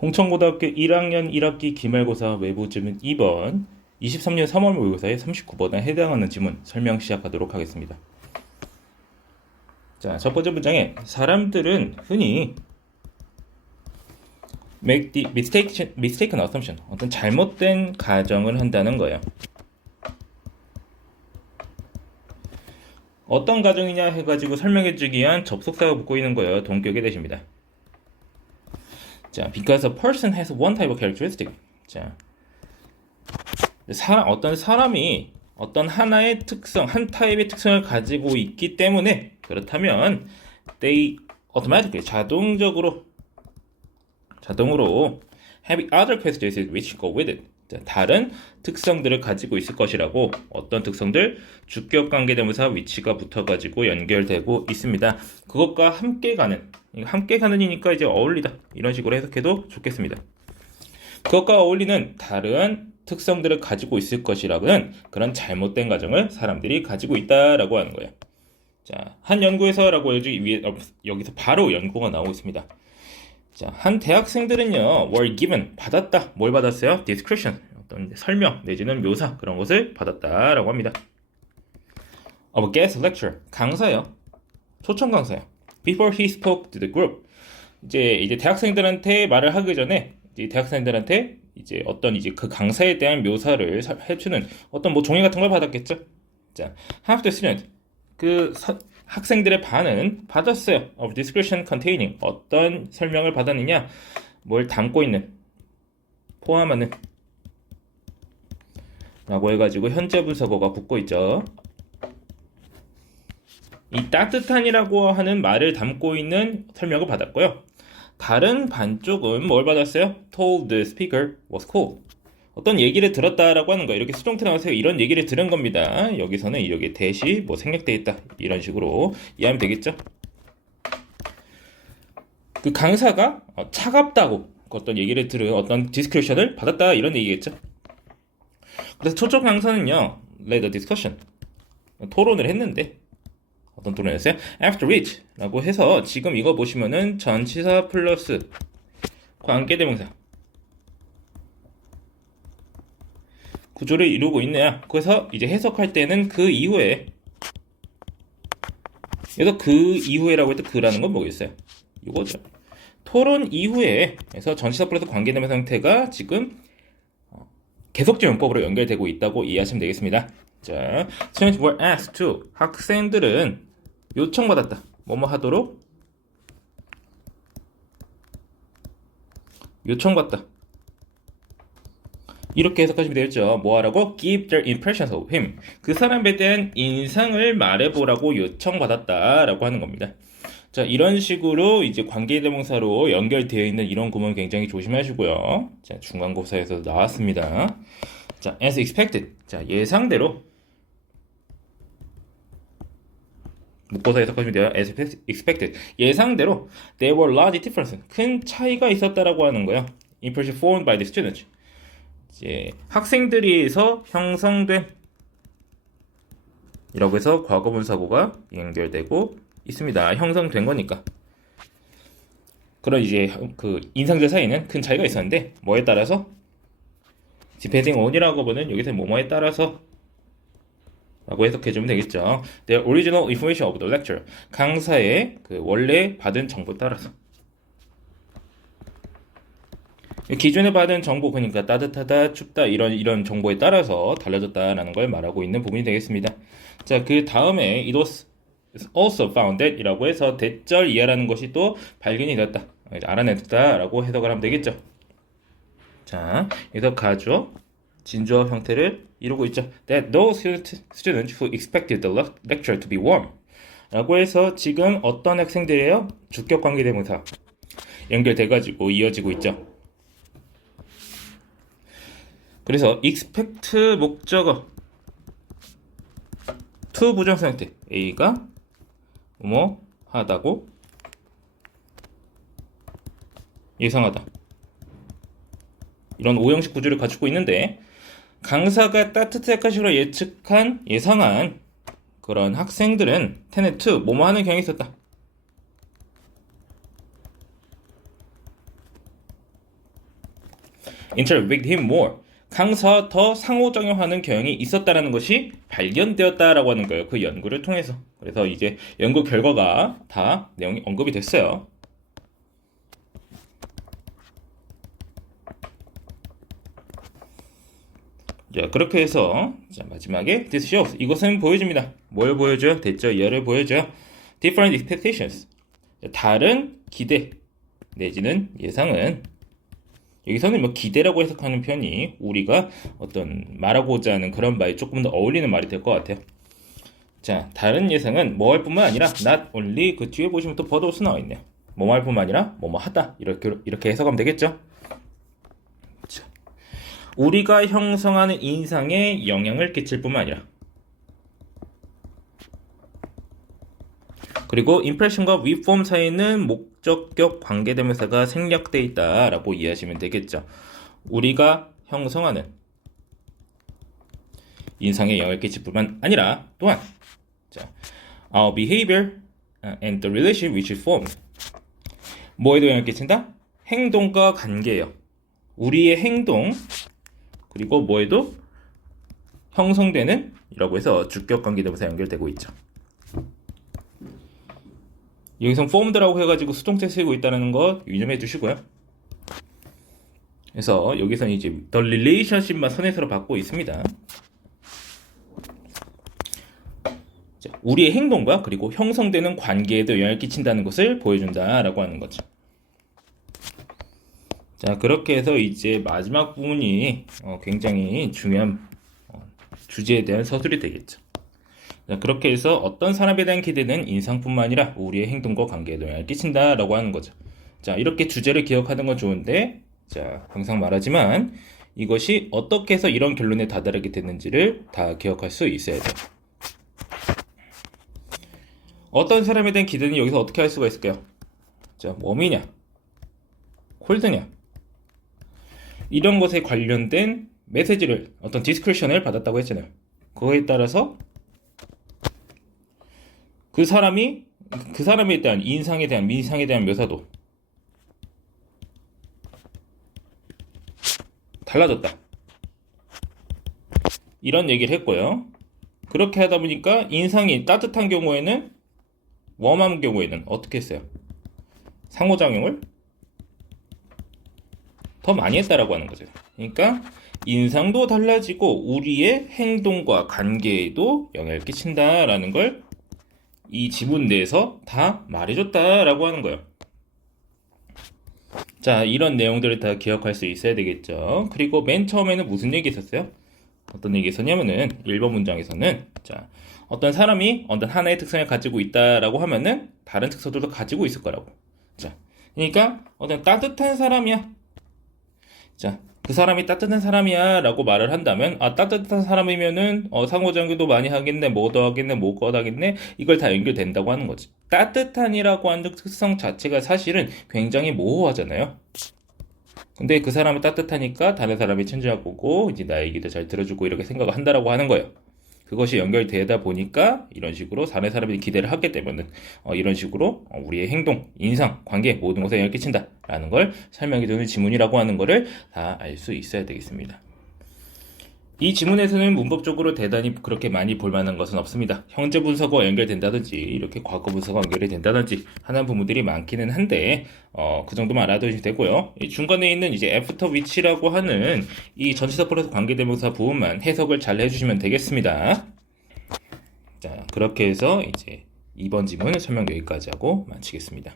홍천고등학교 1학년 1학기 기말고사 외부 지문 2번 23년 3월 모의고사의 39번에 해당하는 지문 설명 시작하도록 하겠습니다. 자, 첫 번째 문장에 사람들은 흔히 make the mistaken assumption, 어떤 잘못된 가정을 한다는 거예요. 어떤 가정이냐 해가지고 설명해주기 위한 접속사가 붙고 있는 거예요. 동격의 대시입니다. 자, because a person has one type of characteristic. 자, 어떤 사람이 어떤 하나의 특성, 한 타입의 특성을 가지고 있기 때문에 그렇다면 they automatically 자동으로 have other characteristics which go with it. 자, 다른 특성들을 가지고 있을 것이라고 어떤 특성들 주격 관계대명사 위치가 붙어가지고 연결되고 있습니다. 그것과 함께 가는이니까 이제 어울리다 이런 식으로 해석해도 좋겠습니다. 그것과 어울리는 다른 특성들을 가지고 있을 것이라는 그런 잘못된 가정을 사람들이 가지고 있다라고 하는 거예요. 자, 한 연구에서라고 여기서 바로 연구가 나오고 있습니다. 자, 한 대학생들은요, were given, 받았다. 뭘 받았어요? description, 어떤 설명 내지는 묘사 그런 것을 받았다라고 합니다. of a guest lecture, 강사요. 초청 강사요. before he spoke to the group. 이제 대학생들한테 말을 하기 전에 대학생들한테 이제 어떤 그 강사에 대한 묘사를 해주는 어떤 종이 같은 걸 받았겠죠. 자, half the student, 학생들의 반은 받았어요. of description containing, 어떤 설명을 받았느냐, 뭘 담고 있는, 포함하는 라고 해가지고 현재 분사구가 붙고 있죠. 이 따뜻한이라고 하는 말을 담고 있는 설명을 받았고요. 다른 반쪽은 뭘 받았어요? told the speaker was cold, 어떤 얘기를 들었다라고 하는 거예요. 이렇게 수동태 나와서 이런 얘기를 들은 겁니다. 여기서는 여기 대시 생략되어 있다 이런 식으로 이해하면 되겠죠. 그 강사가 차갑다고 어떤 얘기를 들은 어떤 디스크리션을 받았다 이런 얘기겠죠. 그래서 초청 강사는요, led a discussion, 토론을 했는데 어떤 토론이었어요? after which 라고 해서 지금 이거 보시면은 전치사 플러스 관계대명사 구조를 이루고 있네요. 그래서 이제 해석할 때는 그 이후에, 그래서 그 이후에라고 해도 그라는 건 뭐겠어요? 이거죠. 토론 이후에 해서 전치사 플러스 관계대명사 형태가 지금 계속지문법으로 연결되고 있다고 이해하시면 되겠습니다. 자, students were asked to, 학생들은 요청받았다. 뭐뭐 하도록 요청받다. 이렇게 해석하시면 되겠죠. 뭐 하라고? Give their impressions of him. 그 사람에 대한 인상을 말해보라고 요청받았다라고 하는 겁니다. 자, 이런 식으로 이제 관계대명사로 연결되어 있는 이런 구문 굉장히 조심하시고요. 자, 중간고사에서 나왔습니다. 자, as expected. 자, 예상대로. 묶어서 해석하시면 돼요. as expected. 예상대로 there were large differences. 큰 차이가 있었다라고 하는 거예요. impression formed by the students. 이제 학생들이서 형성된 이라고 해서 과거분사구가 연결되고 있습니다. 형성된 거니까. 그런 이제 그 인상들 사이에는 큰 차이가 있었는데 뭐에 따라서 depending on이라고 보는 여기서 뭐뭐에 따라서 라고 해석해주면 되겠죠. The original information of the lecture, 강사의 그 원래 받은 정보에 따라서. 기존에 받은 정보, 그러니까 따뜻하다, 춥다 이런 정보에 따라서 달라졌다라는 걸 말하고 있는 부분이 되겠습니다. 자, 그 다음에 it was also found that 이라고 해서 대절 이하라는 것이 또 발견이 되었다, 알아냈다라고 해석을 하면 되겠죠. 자, 여기서 가주어, 진주어 형태를 이루고 있죠. That those students who expected the lecture to be warm 라고 해서 지금 어떤 학생들이에요? 주격 관계대명사 연결돼가지고 이어지고 있죠. 그래서 expect 목적어 to 부정사 형태, A가 뭐뭐 하다고 예상하다, 이런 오형식 구조를 갖추고 있는데 강사가 따뜻할 것으로 예상한 그런 학생들은 tended to 뭐뭐 하는 경향이 있었다. interact with him more. 강사와 더 상호작용하는 경향이 있었다라는 것이 발견되었다라고 하는 거예요. 그 연구를 통해서. 그래서 이제 연구 결과가 다 내용이 언급이 됐어요. 자, 그렇게 해서 자, 마지막에 this shows. 이것은 보여줍니다. 뭘 보여줘요? 대처이하를 보여줘요. different expectations. 다른 기대 내지는 예상은 여기서는 뭐 기대라고 해석하는 편이 우리가 어떤 말하고자 하는 그런 말이 조금 더 어울리는 말이 될 것 같아요. 자, 다른 예상은 뭐 할 뿐만 아니라 not only 그 뒤에 보시면 또 버드워스 나와 있네요. 뭐 할 뿐만 아니라 뭐뭐 하다 이렇게 해석하면 되겠죠. 자, 우리가 형성하는 인상에 영향을 끼칠 뿐만 아니라 그리고 impression과 reform 사이에는 목적격 관계대명사가 생략되어 있다라고 이해하시면 되겠죠. 우리가 형성하는 인상에 영향을 끼칠 뿐만 아니라 또한 자, our behavior and the relation which it forms. 뭐에도 영향을 끼친다? 행동과 관계예요. 우리의 행동 그리고 뭐에도 형성되는 이라고 해서 주격 관계대명사 연결되고 있죠. 여기서 formed라고 해가지고 수동태 쓰이고 있다는 거 유념해 주시고요. 그래서 여기서는 이제 the relationship만 선에서로 받고 있습니다. 자, 우리의 행동과 그리고 형성되는 관계에도 영향을 끼친다는 것을 보여준다라고 하는 거죠. 자, 그렇게 해서 이제 마지막 부분이 굉장히 중요한 주제에 대한 서술이 되겠죠. 자, 그렇게 해서 어떤 사람에 대한 기대는 인상뿐만 아니라 우리의 행동과 관계에도 영향을 끼친다라고 하는 거죠. 자, 이렇게 주제를 기억하는 건 좋은데, 자, 항상 말하지만 이것이 어떻게 해서 이런 결론에 다다르게 됐는지를 다 기억할 수 있어야 돼요. 어떤 사람에 대한 기대는 여기서 어떻게 할 수가 있을까요? 자, 웜이냐, 콜드냐, 이런 것에 관련된 메시지를 어떤 디스크리션을 받았다고 했잖아요. 그거에 따라서 그 사람에 대한 인상에 대한 민상에 대한 묘사도 달라졌다. 이런 얘기를 했고요. 그렇게 하다 보니까 인상이 따뜻한 경우에는 웜한 경우에는 어떻게 했어요? 상호작용을 더 많이 했다라고 하는 거죠. 그러니까 인상도 달라지고 우리의 행동과 관계에도 영향을 끼친다라는 걸 이 지문 내에서 다 말해줬다라고 하는 거예요. 자, 이런 내용들을 다 기억할 수 있어야 되겠죠. 그리고 맨 처음에는 무슨 얘기 있었어요? 어떤 얘기 있었냐면은 1번 문장에서는 자, 어떤 사람이 어떤 하나의 특성을 가지고 있다라고 하면은 다른 특성들도 가지고 있을 거라고. 자, 그러니까 어떤 따뜻한 사람이야. 자, 그 사람이 따뜻한 사람이야 라고 말을 한다면 따뜻한 사람이면은 상호작용도 많이 하겠네, 뭐도 하겠네, 뭐도 하겠네, 이걸 다 연결된다고 하는 거지. 따뜻한이라고 하는 특성 자체가 사실은 굉장히 모호하잖아요. 근데 그 사람은 따뜻하니까 다른 사람이 친절하고 이제 나의 얘기도 잘 들어주고 이렇게 생각을 한다라고 하는 거예요. 그것이 연결되다 보니까 이런 식으로 다른 사람들이 기대를 하게 되면은 이런 식으로 우리의 행동, 인상, 관계 모든 것에 영향을 끼친다라는 걸 설명해 주는 지문이라고 하는 거를 다 알 수 있어야 되겠습니다. 이 지문에서는 문법적으로 대단히 그렇게 많이 볼 만한 것은 없습니다. 현재 분사가 연결된다든지 이렇게 과거 분사가 연결이 된다든지 하는 부분들이 많기는 한데 그 정도만 알아두시면 되고요. 이 중간에 있는 이제 after which라고 하는 이 전치사 플러스 관계대명사 부분만 해석을 잘 해주시면 되겠습니다. 자, 그렇게 해서 이제 이번 지문 설명 여기까지 하고 마치겠습니다.